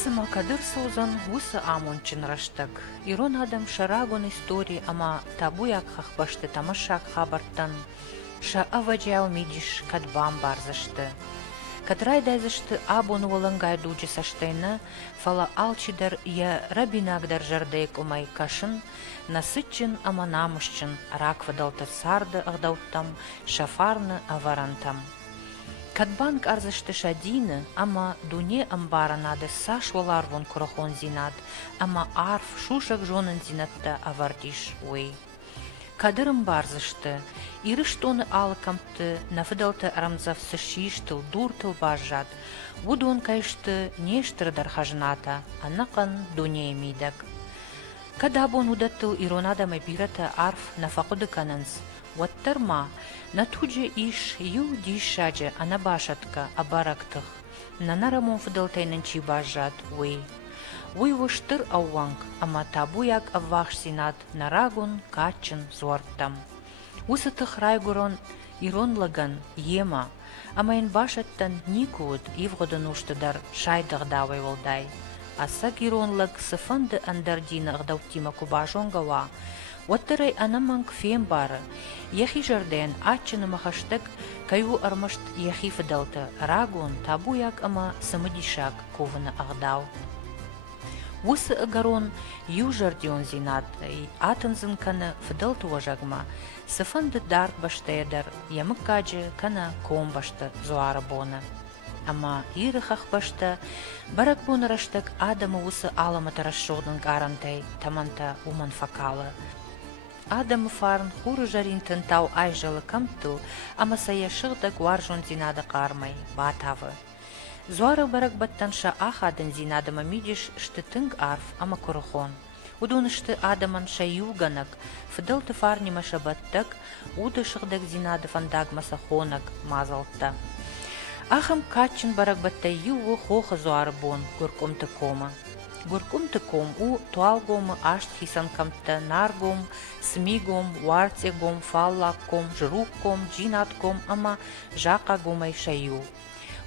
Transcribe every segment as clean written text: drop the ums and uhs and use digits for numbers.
Исыма Кадыр Саузан усы амончын раштык. Ирон адам шарагон истории ама табуяк хахбашты тамашак хабартан. Ша аваджау мидиш кадбам барзашты. Кадрай дайзашты абон волангай дуджи саштайна, фала алчидар я рабинагдар жардейк умай кашын, насытчын ама намышчын, рак вадалта сарды агдауттам, шафарны аварантам. Кадбанк арзашты шадины, ама дуне амбаранады саш воларвон курахон зинат, ама арф шушак жонын зинатта авардиш уй. Кадырым барзышты, ирыштоны алыкамты, нафыдалты арамзав сышиштыл, дуртыл бажат, вудон кайшты нештырдар хажната, анакан дуне мидак. Кадабон удаттыл иронадамы бирата арф нафакуды кананс, ваттарма, натуджи иш ю дишаджи анабашатка абарактых, нанарамон фыдалтайнанчи бажат уй. Уйвыштыр ауанг, ама табуяк аввах синат нарагун качын зуарттам. Усытых райгурон иронлаган ема, ама ин башаттан никуд ивгодан уштыдар шайдагдавай волдай. Асак иронлаг сыфанды андардина агдавтима кубажонгава, Ваттырай анаманг фем бары, яхи жарден ачыны махаштык кайу армашт яхи фыдалты рагун табуяк ама самыдишак ковыны агдау. Усы агарон ю жардион зинат, атынзын каны фыдалты важагма, сыфанды дарт баштайдар, ямык каджы кана ком башты зуары боны. Ама ирыхах башты, барак боны раштык адамы усы аламаты расшодын гарантай, таманта уман факалы. Адамы фарн хуры жаринтын тау айжалы камтыл, ама саяшыгда гуаржон зинады кармай, батавы. Зуары барак баттанша ахадын зинадыма мидиш штытынг арф ама курухон. Удунышты адаман шаюганак, фыдылты фарнима шабаттак, удышыгдак зинады фандаг масахонак мазалтта. Ахам качын барак баттай юву хоха зуары бон гуркумты кома. Гуркумты ком у туалгом ашт хисанкамта наргом, смигом, варцегом, фаллакком, жрукком, джинатком ама жака гомай шаю.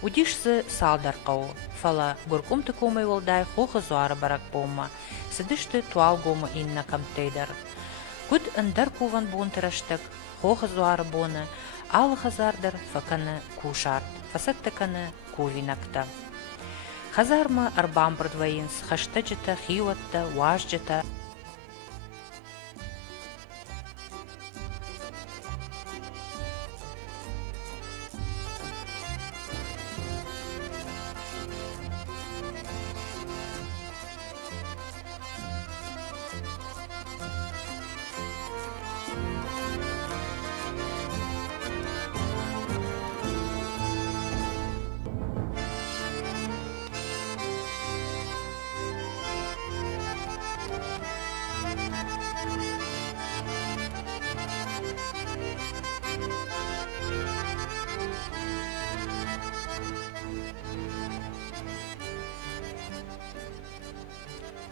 Удишсы салдаркау, фала гуркумты комай волдай хоха зуары барак бома, сыдышты туалгома инна камтейдар. Куд андар куван бон тыраштык, хоха зуары боны, алы хазардар факаны кушарт, фасаттаканы кувинакта. Хазарма арбамбр двоинс, хаштаджата, хиватта, важджата.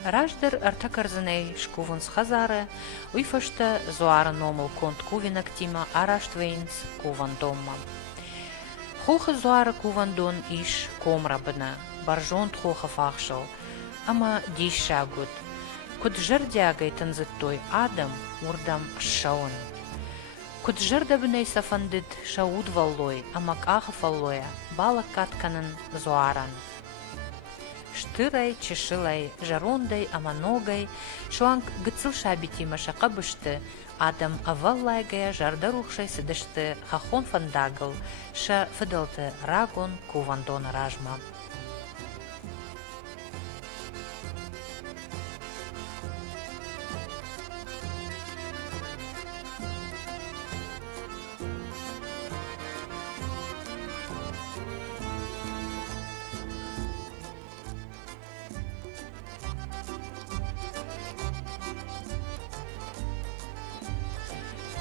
Раждыр артакарзыней шкувынс хазары, уйфашта зуары номыл конт кувинак тима араштвейнс куван домма. Хоха зуары куван дон иш комрабына, баржонт хоха фахшал, ама диш шагут. Куд жардягай танзыттой адам урдам шаун. Куд жардабыней сафандыд шауд валлой, ама каха фаллоя, балак катканын зуаран. Штырай, чешылай, жарондай, аманогай, шуанг гыцыл шабитима шақа бышты, адам аваллайгая жардарухшай сыдышты хахон фандагыл, ша фыдалты рагон кувандон ражма.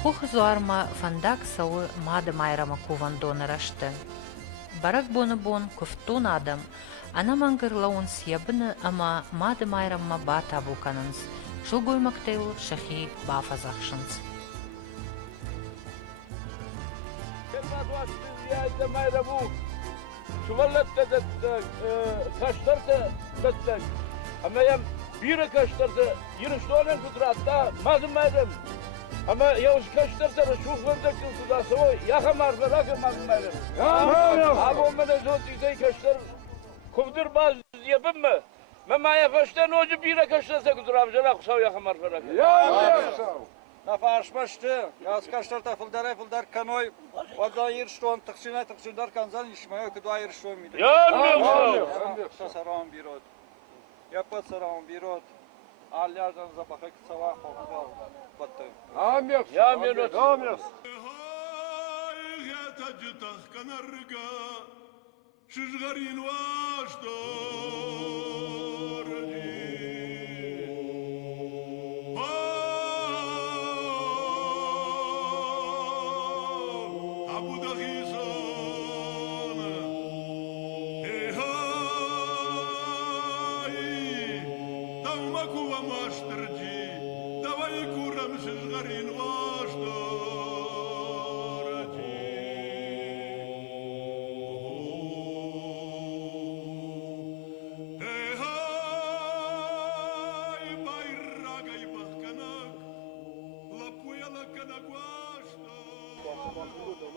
Хоха зуарма фандак сауы мады майрама кувандоны рашты. Барак боны бон куфтун адам, ана мангырлауынс ябыны ама мады майрамма ба табу канынс, шылгой мактейл шахи бафазахшынс. çuvallatta da kaşlarsa destek. Ama yem biri kaşlarsa yürüyüşte olan kudratta mazımmadım. Ama yavuz kaşlarsa da şu fırdıktı sudası o yakamar ve mazımmadım. Abi olmadan zotize kaşlar kovdur bazı yapın mı? Memaya kaşlar hoca biri kaşlarsa kudrabcılar kusav yakamar ve Nafarşmıştı. Yaz kaşlar da fıldar kanoy. Vada yırıştığım tıksınlar kanzan işmaya kudua yırıştığım mıydı? Ya saram birot. Yapat saram birot. Allardan zabakak sabah kokal battı. Ya minut.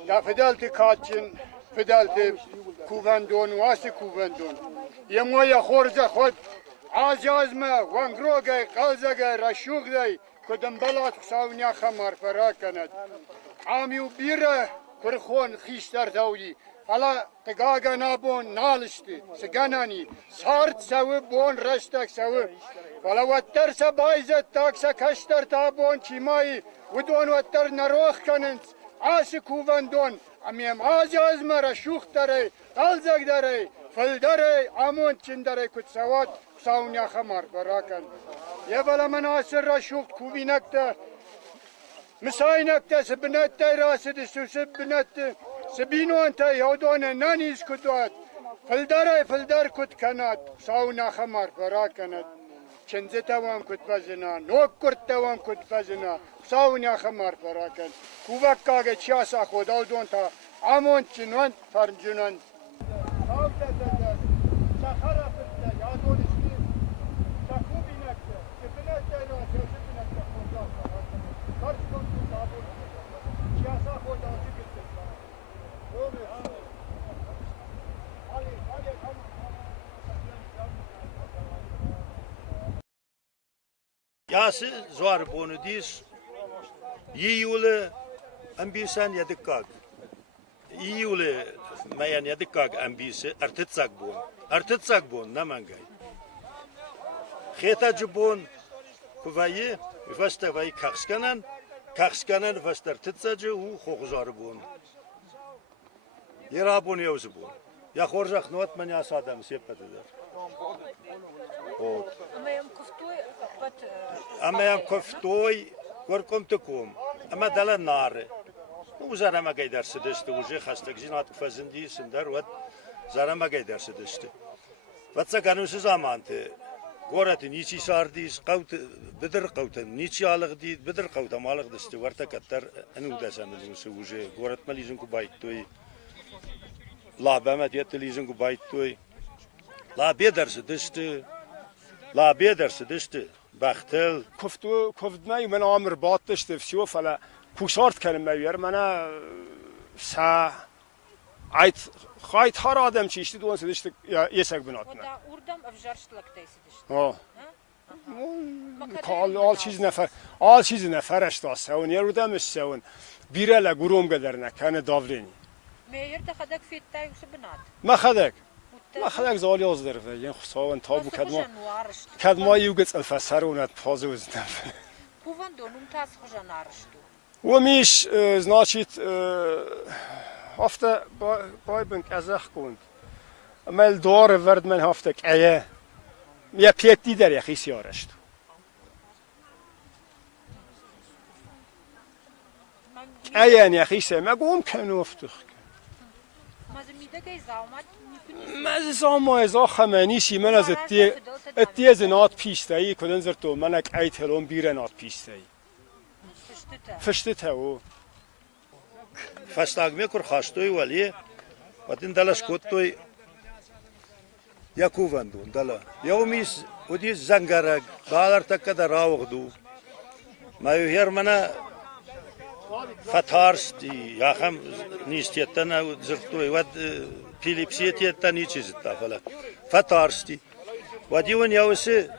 Ya fidelti kaçın, fidelti kuvendon, vasi kuvendon. Yemoya horza khod azazma, wangroge, qalzaga, rashugday, kudam balat savnya khamar farakanat. Amiu bira kurkhon khishtar tawdi. Hala tagaga nabon nalishti, siganani, sart savu bon rastak savu. Vala wattar sabayzat taksa kashtar tabon chimai, udon wattar naroch kanent. Asi kuvendon, amiem azazma rashuk dare, qalzag dare, fil dare, amon chin dare kutsavat, savnya khamar farakan. Yevala manasir rashuk kuvinakta, misaynakta sibinatta rasid sibinatta. Sabino anta yaudona nanis kudwat. Fildar kut kanat. Sauna khamar farakanat. Chenzetawam kut fazina. Nok kurtawam kut fazina. Sauna khamar farakan. Kuvakka ge chiasa khodal donta. Amon chinwan farjunan. Sauta da. Sakhara fitta yadon isti. Sakubinakta. Sibinatta no sibinatta khodal farakan. Karskon sabun. Chiasa khodal Yası zor bunu diz. Yiyulu ambisan yedikak. Yiyulu mayan yedikak ambisi artitsak bun. Artitsak bun namangay. Xetacı bun kuvayı fasta vay kakskanan fasta artitsacı u xoğuzarı bun. Yera bun yavzu bun. Ya xorzak nuat man ya sadam sepetidir. Ama yam koftoy korkom tukum. Ama dala nare. Bu zarama giderse işte uje hastak jinat kufazın değilsin der ve zarama giderse işte. Vatsa kanunsu zamantı. Goratı niçi sardis qavt bidir qavtan niçi alık değil bidir qavtam alık işte varta kattar anu dasamızın uje gorat malizun ku bayttoy. La bemet yetlizun ku bayttoy. La bederse işte. La bederse işte. Baxtel كفتماي من عمر باطش تفسيو فلا كوشارت كلمة وير منا سا عيت خايت هر آدم چیشتی دون سدشت یسک بناتنا. Urdam avjarshtlakdaysiz işte. آه. آل چیز نفرش تا سون یه رودم سون بیره لگروم قدرنا کنه داورینی. Meyer de hadak fittay usbnat. ما خدك زالي أصدر في ين خصوصا تابو كدما يوجد الفسرونات بازوز نف. Kuvendon tas khojan arshtu. وميش значит هفته باي بنك ازخ كنت اما الدور ورد من هفته كايه يا بيتي در يا خي سيارشت ايه يا خي سي ما قوم كانوا افتخ ما زعما ازا خمانيشي من از اتي زنات پیشتایی کدن زرتو منک ایت هلون بیرنات پیشتایی فشتت هو Fastag mekur xastoy vali Wadin dala skottoy yakuvandun dala. Yawmis ودي زنجرق بالر تكدا راوغدو ما يهير منا فتارستي يا خم نيستيتنا زرتوي ود فيليبسيتيتا نيتشيزتا فلا فتارستي ودي ون يوسي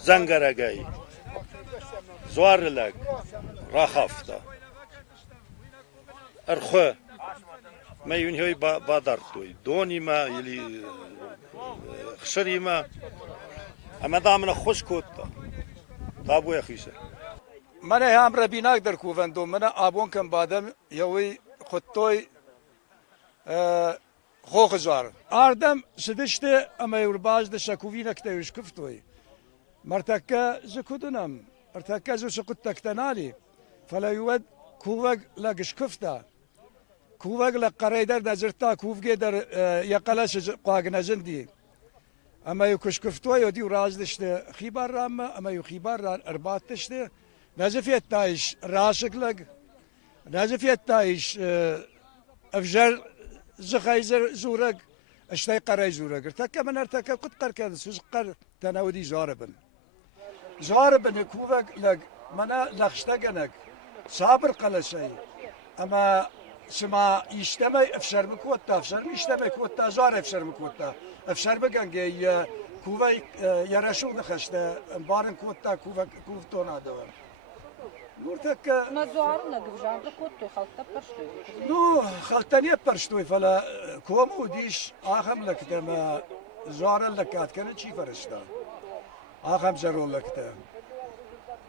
زنجرقاي زوارلق راخافتا ارخو ما ينهي بادرتوي دوني ما يلي خشري ما اما دامنا خوش کوتا تابو خیشه من هم ربیناک در کوفندو من آبون کم بادم یوی خطوی خوخ زار آردم سدشته اما یورباز ده شکوی نکته یوش کفتوی مرتکه زکودنم مرتکه زو سقط تکتنالی فلا یود کووگ لگش کفته کووگ لقریدر نزرتا کوفگه در یقلش قاگ نزندی اما یو کشکفتوی و دیو راز داشته خیبار رام اما یو خیبار ارباط داشته نزفیت تایش راشک لگ نزفیت تایش افجر زخایزر زورگ اشتای قرای زورگ ارتکه من ارتکه قد قر کن سوزقر تناودی زاربن کووگ لگ منا لخشتگنگ صابر قلشی اما سما يجتمع افشر مكوتا افشر يجتمع كوتا زار افشر مكوتا افشر بگنگه کووی یرشو دخشته بارن کوتا کوفتونا دوام نورتك ما زوار نقبجان ركوتو خلطة برشتوي نو خلطانية برشتوي فلا كومو ديش آخم لكتا ما زوار لكات كانت شي فرشتا آخم زرو لكتا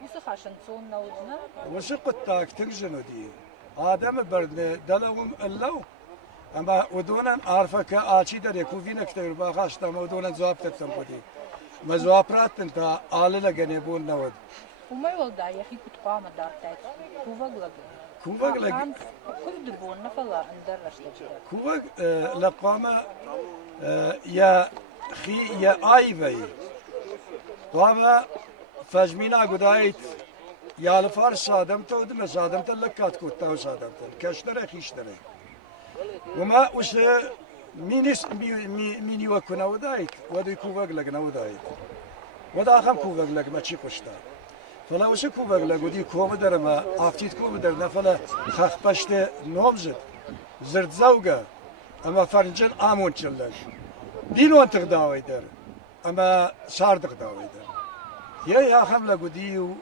يوسف عشان تصون نودنا وسقطاك تنجنو دي آدم بردنه دلهم اللو اما ودونا عارفه كآتشي در يكون فينا كتير باخاش تام ودونا زواب تتنقدي ما زوابرات انت آل لجنبون نود وما يولدا يا أخي كنت قامة دارتك كوفق لج كل دبون نفلا اندر رشتجيرا كوفق لقامة يا خي يا آيفي قامة فجمينا قدايت يا الفار صادمته ودم صادمته لكات كوتا وصادمته كشتري خيشتري وما وش مين يوكنا ودايت ودي كوفق لقنا ودايت ودا خم كوفق لق ما تشي قشتا فلا وش كوفق لق ودي كوم در ما افتيت كوم در نفلا خخ بشت نومزد زرد زوجة اما فرنجن آمون چلن دينو انتق داوي در اما ساردق داوي در يا خم لق وديو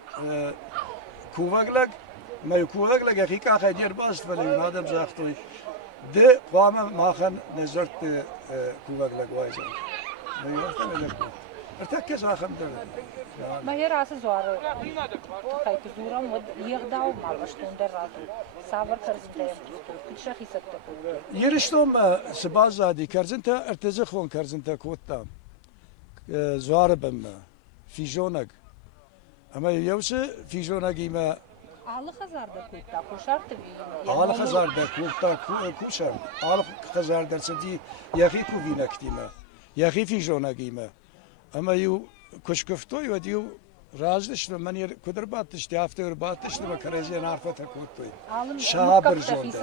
كوفق لق ما يكوفق لق اخيكا خيدير باست فلا ينادم زاختوي ده قامة ماخن نزرت كوفق لق وايزن ما يوقتنا لك ارتكز آخم در ما هي راس زوار خايك زورم ود يغداو ما بشتون در راتو سافر كرزن تايم كل شخص يسكتو يرشتم سباز زادي كرزنتا ارتزخون كرزنتا كوتا زوار بم في جونك اما يوسف في جونك ما على خزار دا كوتا كوشارت بي على خزار دا كوتا كوشر على خزار دا سدي يا اخي كوفينا كتيما يا اخي في جونك ما اما يو كشكفتو يوديو رازدش من ير كدر باتش تيافته باتش ما كرزي نعرفه كوتوي شابر جون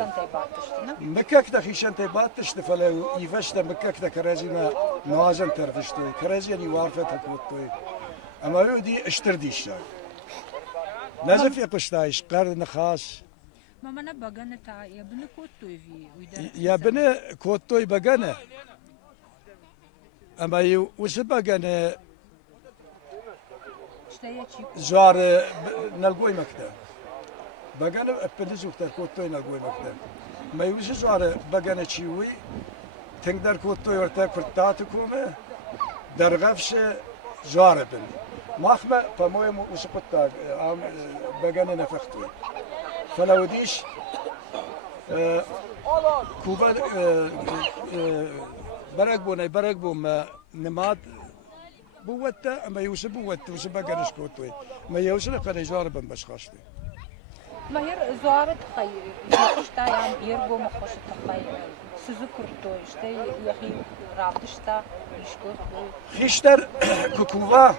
مكك دخيشن تي باتش فلا يفشت مكك دكرزي ما نوازن ترفشتوي كرزي ني وارفه كوتوي اما يودي اشترديش نازف يقشتايش قرن خاص ما منا بغنة تا يا بن كوتوي في يا بن كوتوي بغنة اما يو وش بغنة زوار نلقوي مكتب بغنة ابدزو كتر كوتوي نلقوي مكتب ما يوش زوار بغنة تشيوي تقدر كوتوي ورتا كرتات كومه درغفش زوار بن ماخمه فموي وسقطا بغنة نفختوي فلو ديش كوبا برق بوم نماد بوته اما يوسف بوته وسب بغنش كوتوي ما يوسف قد جارب بس خاشتي ما هي زوارت خي يخشتا يعني يربو مخش تخي سوزكرتو اشتي يخي رابطشتا يشكو خيشتر كوكوفا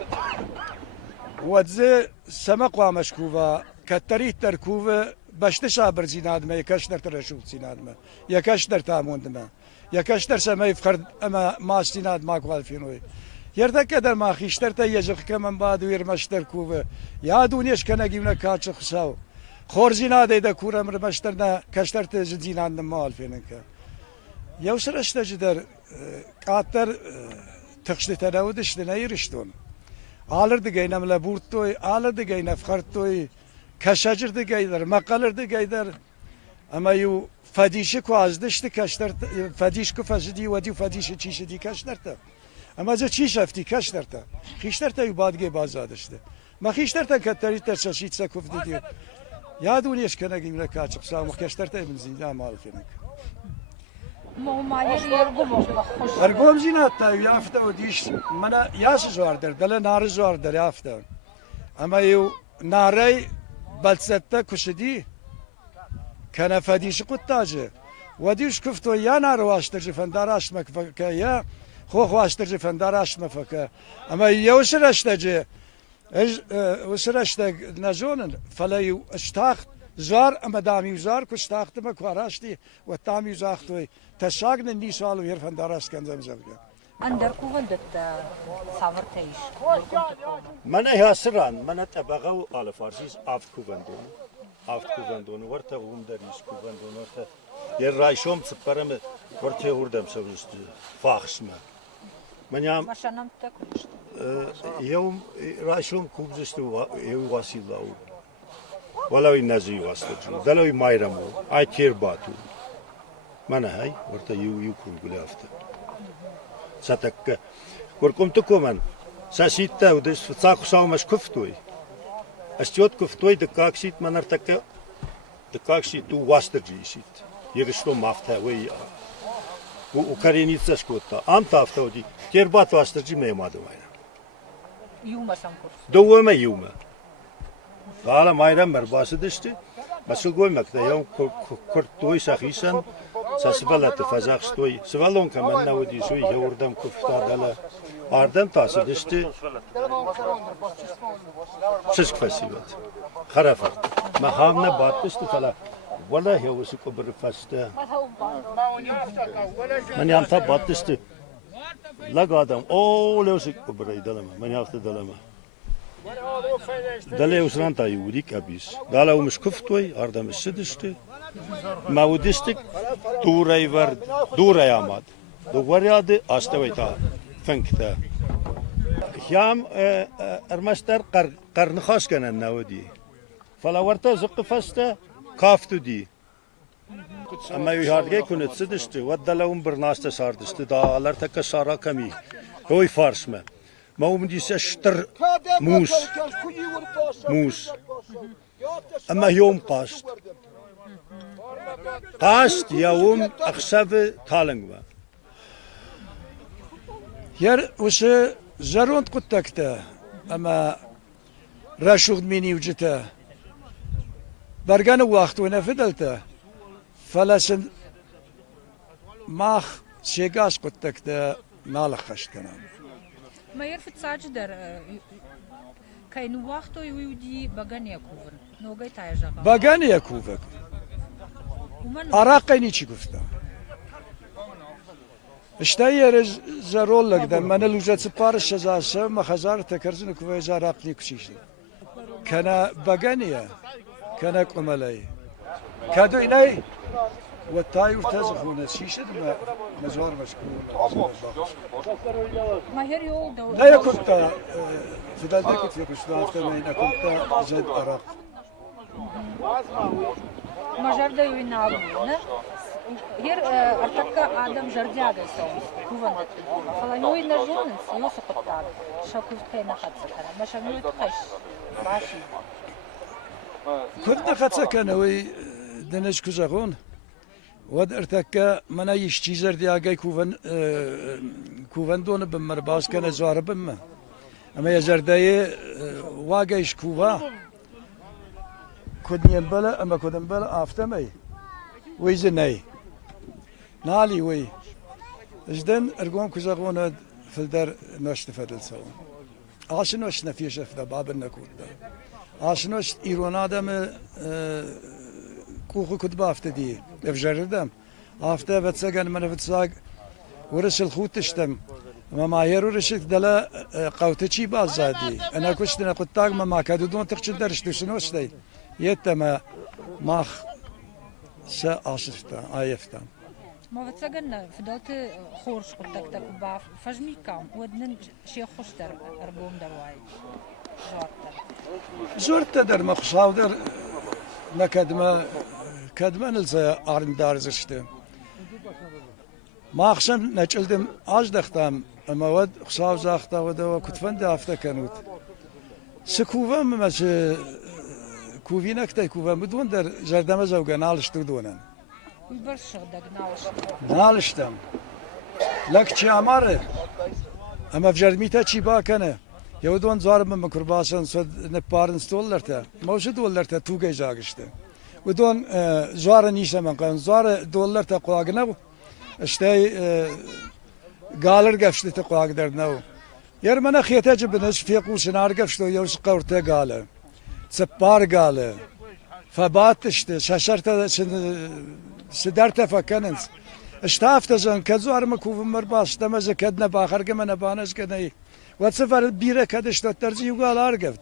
ودزي سمقوا مشكوفا كتريت تركوفا بەشتە برزینادمە یەکەش دەرتە ڕێشوق چینادمە یەکەش دەرتامۆندمە یەکەش دەرسەمەی فقرد ئەمە ماستیناد ماکوالفینۆی یەردەکە دەرما خیشتەرتە یەجقکە من باد وێرمەشتەر کووە یادونێش کە نەگیونە کاچە خساو خۆرزینادەی دە کوورە مرمەشتەرنە کەشتەرتە زیناندم ماڵفێنەکە یەوسرەشتەج دەر کاتەر تەخشتەرەوە دشتنەی ڕشتون ئالر دگەینەم لە بورتۆی ئالە دگەینە فخەرتۆی کەشەجر دگەیدەر مەقەلر دگەیدەر ئەمە و فەدیشک و ئازدشتی کەشتەر فەدیشک و فەزدی وەدی و فەدیشە چیشدی کەشتەرتە ئەمە جە چی شەفتی کەشتەرتە خیشتەرتە و بادگێ بازادشتە مە خیشتەرتە کە تەری تەرچەشیت سەکوفدی یادونێش کە نەگیم لە کاچ قساومە کەشتەرتە بنزیدا ماڵفێنەکە ئەرگۆم زیناتتا یافتەوە دیش منە یاس زوار دەر دەلە نار زوار دەریافتە ئەمە و نارەی بەلسەتە کوشدی کەنە فەدیش قوتاجە وەدیش کفتۆ یا نارەواشتەرجی فەنداراشمەکە یا خۆخواشتەرجی فەنداراشمەفەکە ئەمە یەوسرەشتەجێ وسرەشتە نەزۆنن فەلەی و شتاخت زار ئەمە دامی وزار کو شتاختمە کواراشتی و تامی زاختۆی تەشاگنە نیساڵ و هێر فەنداراستکەنجەم زەبگە منە هاسران منە تەبەغە و ئالە فارسیز ئافت کوڤەندۆن وەرتە وم دەریش کوڤەندۆن وەرتە یێ ڕایشۆم سپەرەمە وەرتێ وردەم سەویست فاخشمە منیام یەوم ڕایشۆم کوبزشت و ئێوی واسی لاو وەڵەوەی نەزی واستەجو دەلەوەی مایرەم و ئای تێر بات و منە هەی وەرتە یو کوورگولافتە سەتەکە وەرکۆم تو کۆمەن سەسیتە و دەست چاک ساومەش کوفتۆی ئەستیۆت کوفتۆی دکاکسیت منەرتەکە دکاکسیت و واستەجیشیت یەگشتۆ مافتەوەی و کارێنی چەشکۆتە ئام تافتەوەدی تێر بات واستەجی مێمادەوایە دووەمە یومە Dağla mayram var basıdıştı. Basıl koymakta ya kurt toy sakisen sasıbalatı fazak toy. Sıvalon kamen navdi soy yavurdam kufta dala. Ardam tasıdıştı. Sısk fasivat. Harafat. Mahavna batıştı falan. Vallahi yavrusu kubur fasta. Mani amta batıştı. Lag adam. Oo levsi kubur idalama. Mani hafta dalama. دلې وسران تا یودی کابیس داله ومش کفتوی اردم سدشته ماودستک دورای ورد دورای آمد دوریاد استوی تا فنکتا خیام ارمستر قرن خاص کنن نودی فلا ورتا زق فسته کافتو دی اما یهارگه کنت سدشته و داله وم برناسته ساردشته دالر تک سارا کمی هوی فارسمه ما ومديسه شتر موس اما يوم قاست يوم اخسف تالنغوا ير وش زرونت قتكتا اما راشوغ ميني وجتا برغان وقت وانا فدلتا فلسن ماخ شيغاس قتكتا نالخش كنام ما يرفض ساجدر كاين وقت يودي باغانيا كوفن نوغاي تايجا باغانيا كوفك عراقي چی گفتا اشتایر زرول لك ده من لوجت سپارش شزاسه مخزار تکرزن کوی عراقني کشیش كان باغانيا كان قملي كادو اینای و تای ورتزخونه شیشه ما مزار مشكور ما هي يول دو لا كنت في ذلك في كشوات ما كنت زاد عراق ما جرد ينال نه هير ارتكا ادم جردياغا سو كوفندت فلا يوي نجون يوسف قطار شكوت كاين خاطر ما شنو تخش ماشي كنت خاطر كان وي دنش كزغون ود ارتكا منا يشتي زردياغا کوڤندۆنە بم مەرباسکەنە زوارە بممە ئەمە یەزەردەیە واگەیش کوڤا کودنیەن بەلە ئەمە کودن بەلە ئافتەمەی وەی زنەی نالی وەی ژدەن ئەرگۆم کوزەغۆنە فلدەر نۆشتە فەدلسەوە ئاشنۆش نەفیشەفدە بابن نەکوتە ئاشنۆش ئیرۆنادەمە كوخ كتب أفتدي بفجردم أفتا بتسجن من بتساق ورش الخوت تشتم ما معير ورش دلا قوتشي بازادي أنا كشتنا قطاق ما كادودون تخشن درش تشنوش دي يتما ماخ سا أصفتا آيفتا ما بتسجن فضلت خورش قلتك تكوبا فجمي كام ودن شيء خوشتر أرجوم درواي زورت در مخشاو در نكدما كدما نلزا أرندار زشته ما أخشم نجلدم آج دختم أما ود خشاو زاختا ودا كتفن دافتا كنوت سكوفا مش كوفينك تاي كوفا بدون در جردما زوجا نالش تودونا ويبرش دق ناوش نالشتم لك چي أماره أما في جرميتا چي باكنه يودون زار من مكرباسن سود نبارن ستولرتا موجود دولرتا توجي جاگشته ودون زار نيشه من قان زار دولرتا قواغنو اشتاي قالر قفشته تقواغ درنو يرمنا خيتا جبنش في قوشنار قفشتو يوش قورتا قاله سبار قاله فباتشت شاشرتا سدرتا فكننس اشتافت زن كزوار مكوف مرباش تمز كدنا باخر كمن بانش كني وتصفر بيره كدش ترجي وقال ارقفت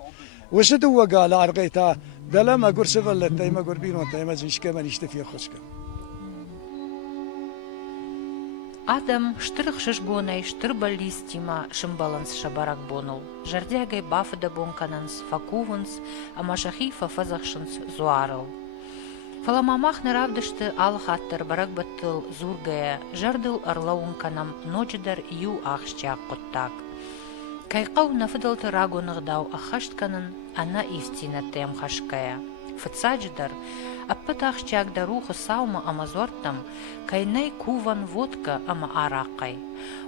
وش دو قال ارقيتا دلما قر سفل تيما قر بينون تيما زيش كمان يشتفي خشك Адам штырых шишгонай штырба листима шимбаланс шабарак бонул. Жардягай бафыда бонкананс факуванс, амашахи фафазахшанс зуарыл. Фаламамах неравдышты алхаттыр барак баттыл зургая, жардыл арлаунканам ночидар ю ахшчак коттак. Кайқау нафыдалты рагонығдау ахаштканын ана истина тем хашкая. Фыцаджидар, аппыт ахшчак дарухы саума амазортам, кайнай куван водка ама арақай.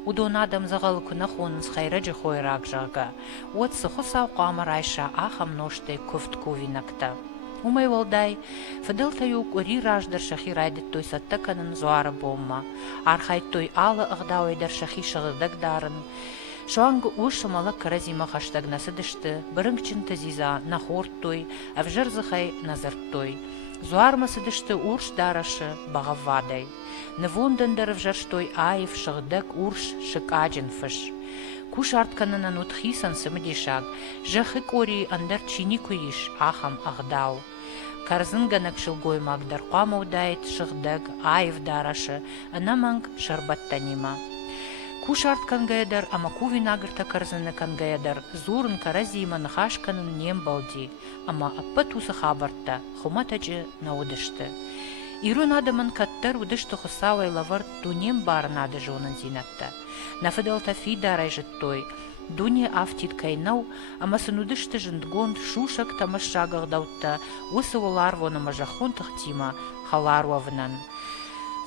Удон адам зағалы күнахонынс хайраджи хойрак жага. Отсы хусауқа амарайша ахам ноштай күфт кувинакта. Умай валдай, фыдылта юк ури раждар шахи райдет той саттаканын зуары бомма. Архай той алы ығдауайдар шахи шығыдак дарын. Шуанғы ушымалы каразима хаштагнасы дышты, біріңкчин тазиза нахорт той, авжырзыхай назырт той. Зуармасы дышты урш дарашы бағавадай. Невондындар вжарштой айв шығдак урш шыкаджин фыш. Куш артканынан утхисан сымдишаг, жахы кори андар чини куиш ахам ағдау. Карзынганак шылгой мағдар қамаудайт шығдаг айв дарашы, анаманг шарбаттанима. Куш арткангайдар, ама кувинагырта карзыны кангайдар, зурын каразима нахашканын нем балди, ама аппа тусы хабарта, хуматаджы наудышты. Ирун адамын каттар удышты хусавай лавар дунем барын ады жонын зинатта. Нафыдалта фидарай жыттой, дуне афтит кайнау, ама сынудышты жындгон шушак тамашшагағдаутта, осы олар воны мажахон тықтима халаруавынан.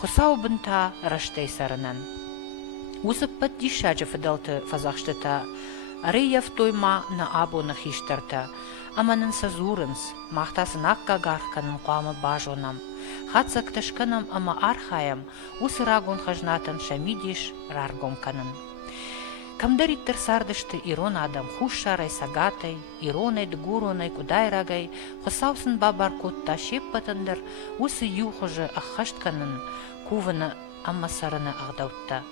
Хусау бынта раштай сарынан. Осы пат дишаджы фыдалты фазақштыта, арыяв тойма на абоны хиштарта, аманын сазурынс, мақтасын аққа гарқанын қуамы бажонам. Хатсак ташканам ама архаям, осы рагон хажнатан шамидиш раргомканын. Камдариттер сардышты ирон адам хушарай сагатай, иронай дгуронай кудайрагай, хосаусын бабаркотта шеппатындар, осы юхожы ахаштканын, куваны амма сарыны ағдаутта.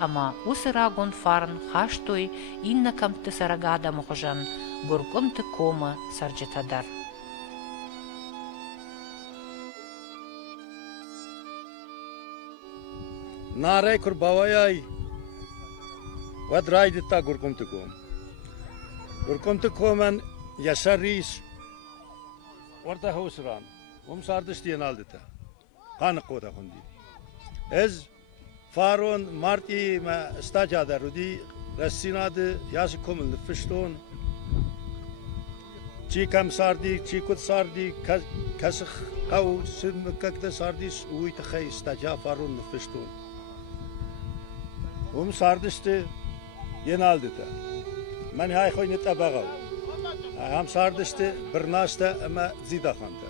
Ама осы рагон фарын хаштой инна камты сарагада мұхожан, гуркомты комы сарджетадар. Нарай курбаваяй вад райдыта гуркомтыком. Гуркомтыкомен яшарис орта хаусран. Сардыш диен алдыта. Ханы кода хунди. Ez Faron Marti ma stagiada rudi rassinade yaşı komuldu fışton. Çikam sardi, çikut sardi, kasık kav sürmükakta sardis uyta khay stagia faron fışton. Sardıştı yenaldı da. Men hay khoyneta bagav. Ham sardıştı birnasta ama zidakhanda.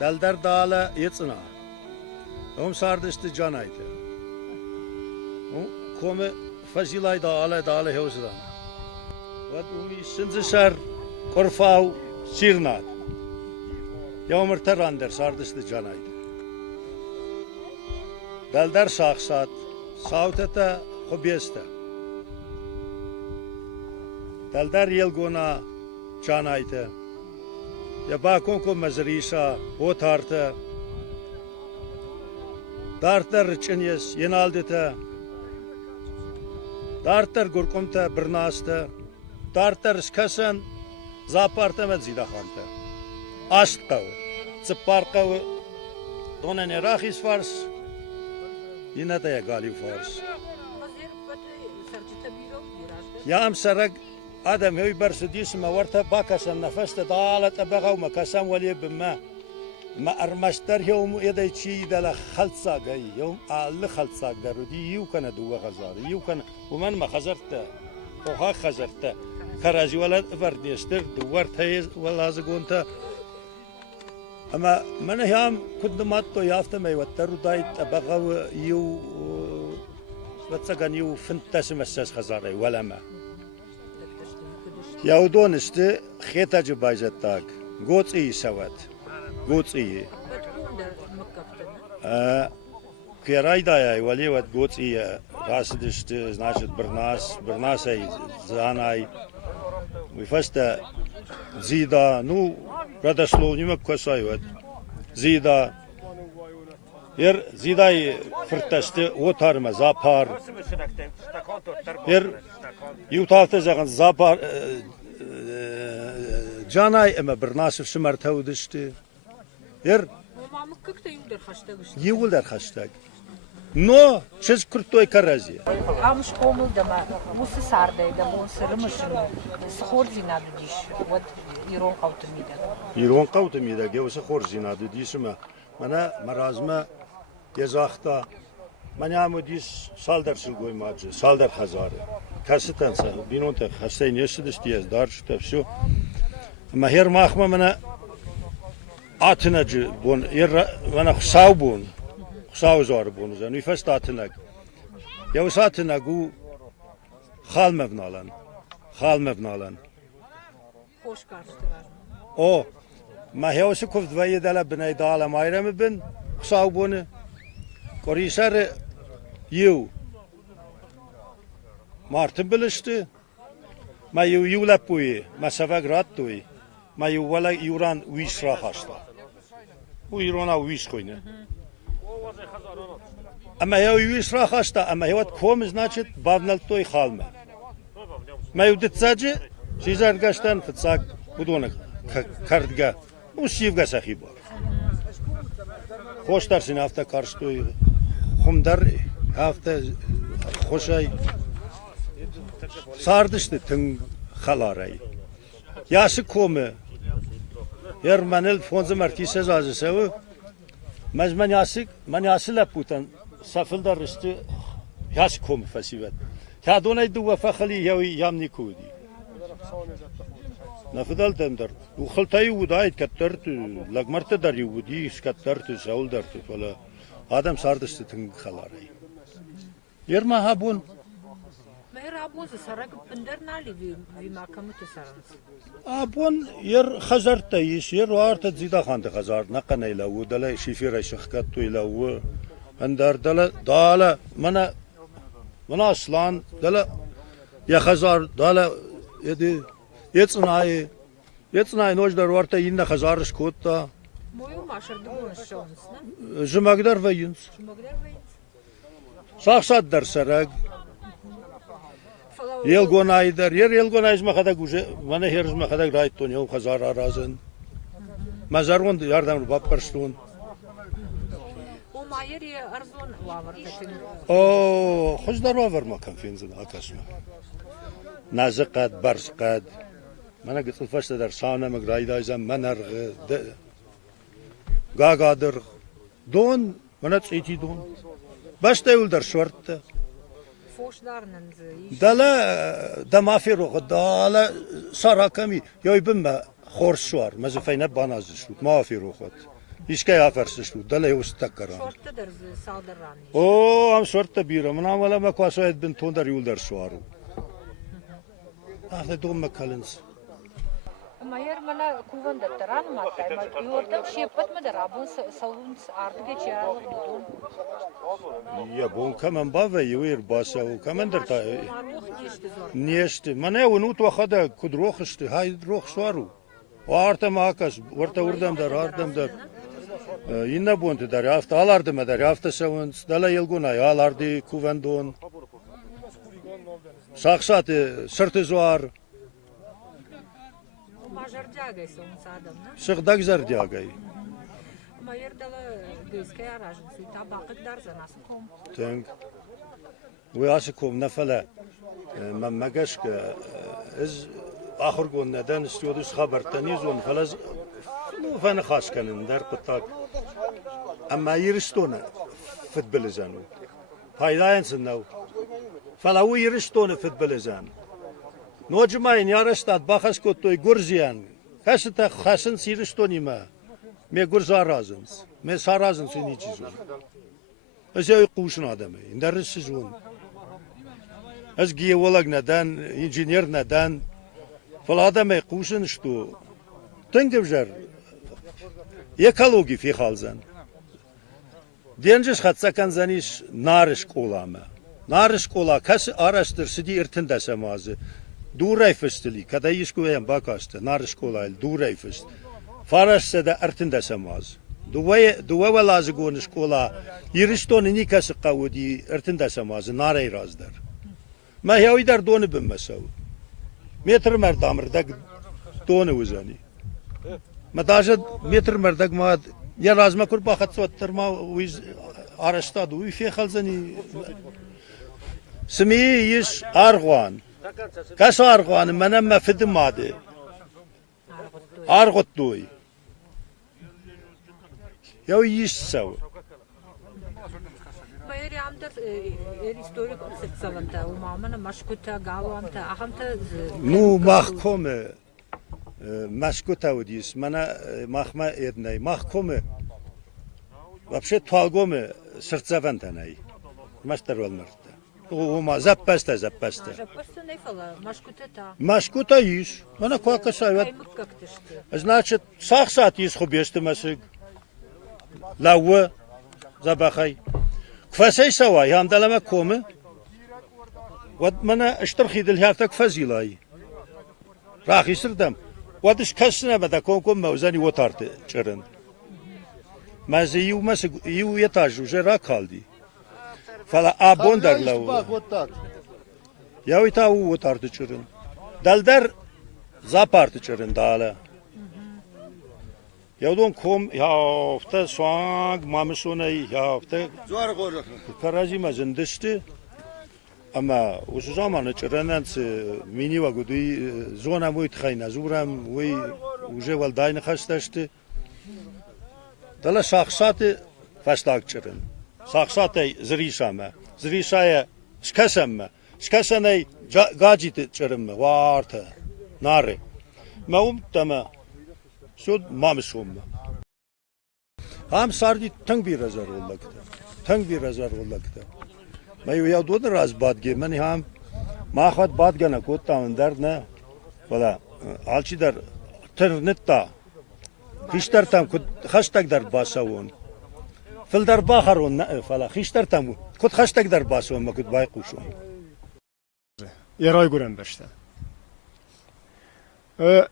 Daldar dağla yetsina. Sardıştı canaydı. Kome fazilay dağla hevzdan. Vad umi sinzisar korfav sirnat. Yağmurta rander sardıştı canaydı. Beldar şahsat, savtete hobiyeste. Beldar yelgona canaydı. Ya bakon ko mezrişa, o tartı. Dartar rıçınyes, yenaldete. Dartar gurkumta birnasta. Dartar skasan, zaparta med zidahanta. Aşk kavu, zıppar kavu. Donen erahis fars. Yine de gali fars. Ya am sarak adam هوي برسديس ما ورثة باكس النفس تدالت أبغاو ما كسام ولي بما ما أرمشتر يوم يدي شيء دلا خلصة جاي يوم أقل خلصة درودي يو كان دوا خزار يو كان ومن ما خزرت وها خزرت خراجي ولا فرديستر دوار تهيز ولا زقونتا أما من هيام كنت ما تو يافت ما يوتر دايت أبغاو يو بتسكن يو فنتاس مساس خزاري ولا ما يودون است خيتاج بايزتاك غوصي سوات غوصي كيرايدا يا ولي وات غوصي راسدشت значит برناسي زاناي ويفستا زيدا ну родословнима косаеват زيدا ير زيداي فرتشت وتارما زابار ير يوتافت زغن زابار جاناي اما برناسف سمرت هودشتي ير يولدر خشتاق نو شز كرتوي كرازي Амш помыл дома, мусы сардай, да бон сырмышын, схорзи надо диш, вот ирон каутумида. يرون قوت ميدا جوس خورزينا ديسما منا مرازما يزاختا من يامو ديس سالدر سلگوي ماجه سالدر هزاره كاستنسا بينونت خستين يسدش ديز دار شو تفشو ما هير ماخما منا اتنج بون ير منا خساو بون خساو زار بون زن يفست اتنج يوس اتنجو خال مبنالن Hoş karşılar. او ما هيوس كوف دوي دلا بناي دالا مايرم بن خساو بون كوريسر يو مارتن بلشتي ما يو يولابوي ما سافاغراتوي ما يو ولا يوران ويش راخاشتا و يرونا ويش كوينه اما يو ويش راخاشتا اما هيوت كوم значит бавналтоy халма ما يودتساجي شيزار гаштан фцак будонак картга ну сивга сахиба خوشترسین هفته کارشتوی خمدر هفته خوشای ساردشته تن خلارای یاسی کومه yer manel fonzu merkezi azı sevu mezmen yasi laputan safildar işte yas kom fasivet ya donay du fakhli yawi yamni kudi نفضل تندر وخلطي ودايت كترت لقمرت در يودي كترت شاول درت ولا آدم ساردست تن خلاري يرما هابون Meğer abon sarak bender nali vi makamı tesarans. ابون ير خزرت يش ير وارت زيدا خانت خزار نقنا الى ودلا شيفير شخكت الى و اندر دلا منا اصلان دلا يا خزار دلا يدي يتصنعي نوج در وارتا يندا خزارش كوتا Moyu maşırdı konuşuyorsunuz ne? جماغدار وينس Cumagler ve ساخسات در سرق يلغوناي در يلغونايز ما خدا گوشه من هرز ما خدا رايت تون يوم خزار رازن مزارون ياردم باب پرستون o mayeri arzon vavartatin. او خوش در وافر ما كان فينزن اكاسما نازقات برسقات من قلت فشت در سانه مغرايدايزم منرغ غاغادر دون من تصيتي دون باش تقول در شورت Foşlarının zı. دلا دمافي روغ دلا ساراكمي يويبما خورشوار مزفينه بانازشو مافي روغت İşke yafersiştu dala yostakkaran Şortta der zı saldırran. o am sorta bira mana wala ma kwaso et bin tondar yuldar suaru ahde dom makalens Ma yer mana kuvan da taran matta ma yordan şepet mi da rabun savun artık geçer dudun. Ja, bun kamen bave juir basa u kamen der ta. Nieste. Mane u nut wa khada kudrokhste hay drokh swaru. Warta makas, warta urdam der ardam der. Inna bunte der hafta alardım der hafta savun dala yelguna alardı kuvendon. Saksate sırtı zuar. Ma jardjagay savun sadam na. Sıgdak zardiyagay. Ma yer dala gıskaya rajın suita bakıt dar zanas kom. Teng. Ve asikom nefele. Memmegeş ki iz ahır gon neden istiyorduz haberteniz on falaz fen khas kanin der patak. Ama yiristone futbolizanu. Haydayensin nav. Falavu yiristone futbolizan. Nocmayın yarıştat bakas kotoy gurziyan. Kasıta khasın siristonima. Me gurza razınız. Me sarazın seni çizon. Özel kuşun adamı. İndersiz on. Az geolog neden, inженер neden. Faladamı kuşun işte. Tengevjer. Ekologi fi halzan. Denjiş hatsakan zaniş narış kolama. Narış kola kas araştır sidi irtinde semazı. Duray festili. Kada işkuyen bakastı. Narış kolayl duray fest. Farashse de irtinde semaz. Duva lazı goniş kola. Yiristoni nikası kavudi irtinde semazı. Naray razdar. Ma yawi der donu bimmesav. Metr merdamırdak donu uzani. Ma daja metr merdak ma ya razma kur bakhat swatterma wiz araştad wi fi khalzani. Smi yish argwan. Kas argwan manamma fidmadi. Argot doy. Yawi yish sav. Ma yer amda historik setsavanta u mamana mashkuta galvanta ahamta. Nu mahkome. Maşkuta udis. Mana mahma ednay. Mahkome. Вообще twalgome sırtsavantanay. Master olmurdu. O ma zappasta. Просто не фала mashkuta ta. Maşkuta yiş. Mana kuaka sayvat. Kaymık kaktıştı. Значит, сахсат yiş khubestemesig. Lawe zabakhay. Kfasay sawa yandalama kome. Wat mana ishtirxi dil hafta kfazilay. Rahisrdam. Wat ish kasna bada konkom mawzani wotartı çırın. Mazi yu etaj ujera kaldı. Fala abondar law. Yawi ta u wotartı çırın. Daldar zapartı çırın dala. Yavdon kom ya hafta soğan mamışonay ya hafta Zor koru. karazi mazındıştı. Ama o zamanı çırınan mini vagudu zona muyt khayna zuram ve uje valdayne khastashti. Dala shakhsatı fastak çırın. Shakhsatı zrishama. Zrishaya skasama. Skasanay gajit çırın varta. Nare. Maum tama. Sud mamışom. Ham sardi tang bir razar ollakta. Tang bir razar ollakta. Mayu ya dod raz badge mani ham mahvat badgana kotam der ne valla alçi der ternetta khishtar tam hashtag der basavon fildar baharon ne fala khishtar tam kut hashtag der basavon makut bay qushon Yaray gören işte.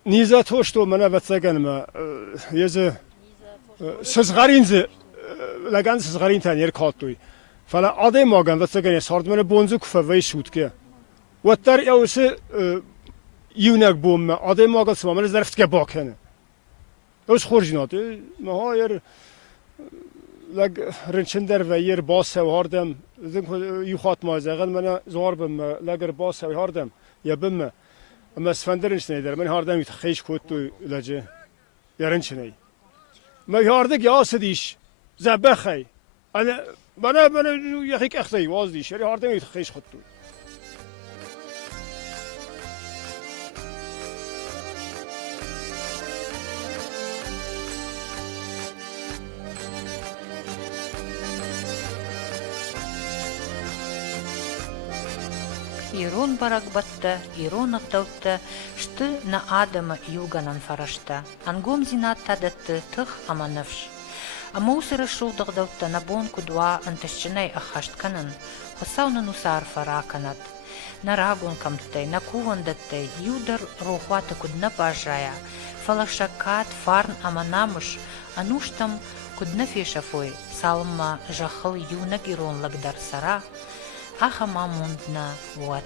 Nizat hoştu mana vatsaganma yeze sizgarinzi lagan sizgarin tan yer kattoy. Fala aday magan vatsagan sardmana bonzu kufa ve şutke. Wattar yawsi yunak bomma aday magan smamana zarftke bakene. Öz khorjinat ma yer lag rinchinder ve yer bas sevardem zin yuxat mazagan mana zorbim lager bas sevardem yabim ama sfenderin schneider man hardem yitkhish kottu ilaje yarinchne ma yardık yasidish zabakhay ana bana yaxik akhday wazdi shari hardem yitkhish kottu Ирон барак батта, Ирон ақтаутта, шты на Адама юганан фарашта. Ангом зинат тадатты тых аманывш. Ама усыры шулдығдаутта на бонку дуа анташчынай ахаштканын, хосаунын усар фараканат. На рагун камттай, на кувандаттай, юдар рухвата кудна бажая, фалашакат фарн аманамыш, ануштам кудна фешафой, салма жахыл юнак Ирон лagдар сара, аха мамундна вот.